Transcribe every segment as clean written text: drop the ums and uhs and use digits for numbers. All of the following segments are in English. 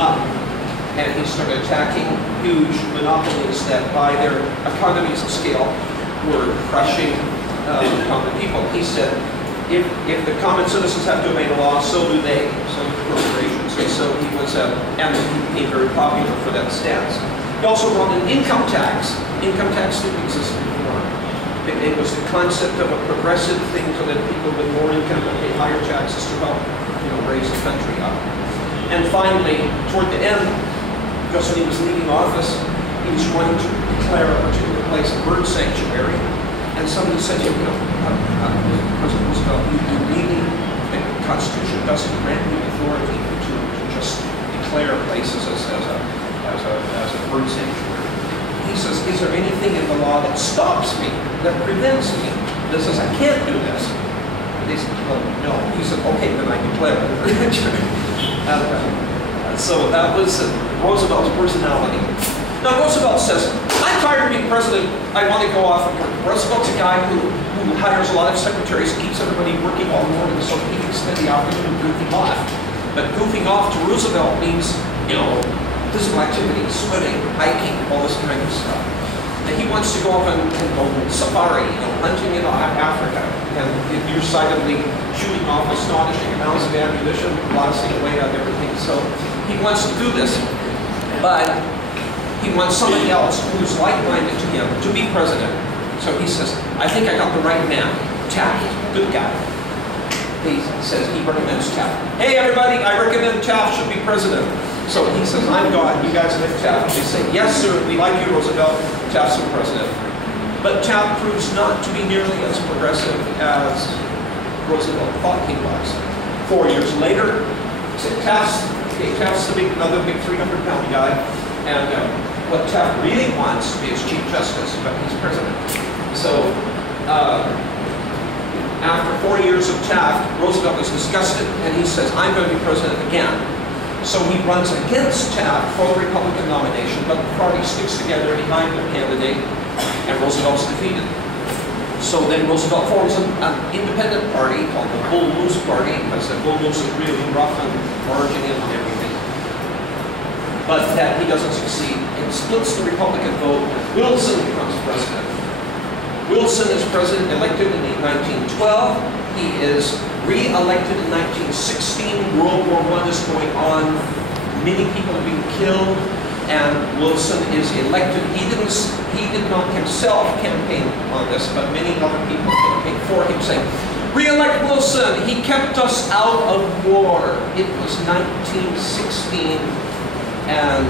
up, and he started attacking huge monopolies that, by their economies of scale, were crushing common people. He said, if the common citizens have to obey the law, so do they, so do corporations. And so he was, and he became very popular for that stance. He also brought an income tax. Income tax didn't exist before. It was the concept of a progressive thing so that people with more income would pay higher taxes to help, raise the country up. And finally, toward the end, just when he was leaving office, he was wanting to declare a particular place a bird sanctuary. And somebody said to him, President Roosevelt, you really, the Constitution doesn't grant you authority to just declare places as a bird sanctuary. He says, is there anything in the law that stops me, that prevents me, that says I can't do this? They said, well, no. He said, okay, then I declare it. So that was Roosevelt's personality. Now Roosevelt says, I'm tired of being president, I want to go off and work. Roosevelt's a guy who hires a lot of secretaries, keeps everybody working all morning so he can spend the afternoon goofing off. But goofing off to Roosevelt means, physical activity, swimming, hiking, all this kind of stuff. And he wants to go off and go safari, hunting in Africa, and you're silently shooting off astonishing amounts of ammunition, blasting away on everything. So he wants to do this, but he wants somebody else who's like-minded to him to be president. So he says, I think I got the right man. Taft, good guy. He says he recommends Taft. Hey everybody, I recommend Taft should be president. So he says, I'm God, you guys like Taft. They say, yes sir, we like you Roosevelt, Taft's the president. But Taft proves not to be nearly as progressive as Roosevelt thought he was. 4 years later, Taft's another big 300-pound guy, and what Taft really wants to be is Chief Justice, but he's president. So after 4 years of Taft, Roosevelt is disgusted, and he says, I'm going to be president again. So he runs against Taft for the Republican nomination, but the party sticks together behind their candidate, and Roosevelt's defeated. So then Roosevelt forms an independent party called the Bull Moose Party, because the Bull Moose is really rough and barging in and everything. But that he doesn't succeed. It splits the Republican vote, and Wilson becomes president. Wilson is president elected in 1912. He is re-elected in 1916. World War I is going on. Many people are being killed, and Wilson is elected. He did not himself campaign on this, but many other people campaigned for him, saying, re-elect Wilson, he kept us out of war. It was 1916, and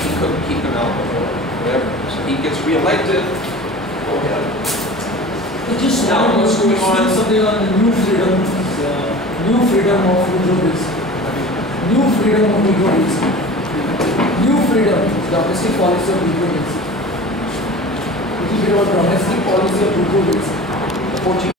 he couldn't keep him out of war, whatever. So he gets re-elected. Go ahead. I just now, what's going on? Something on the new freedom of Negroes. New freedom of Negroes. New freedom, domestic policy of Negroes. It is about domestic policy of Negroes.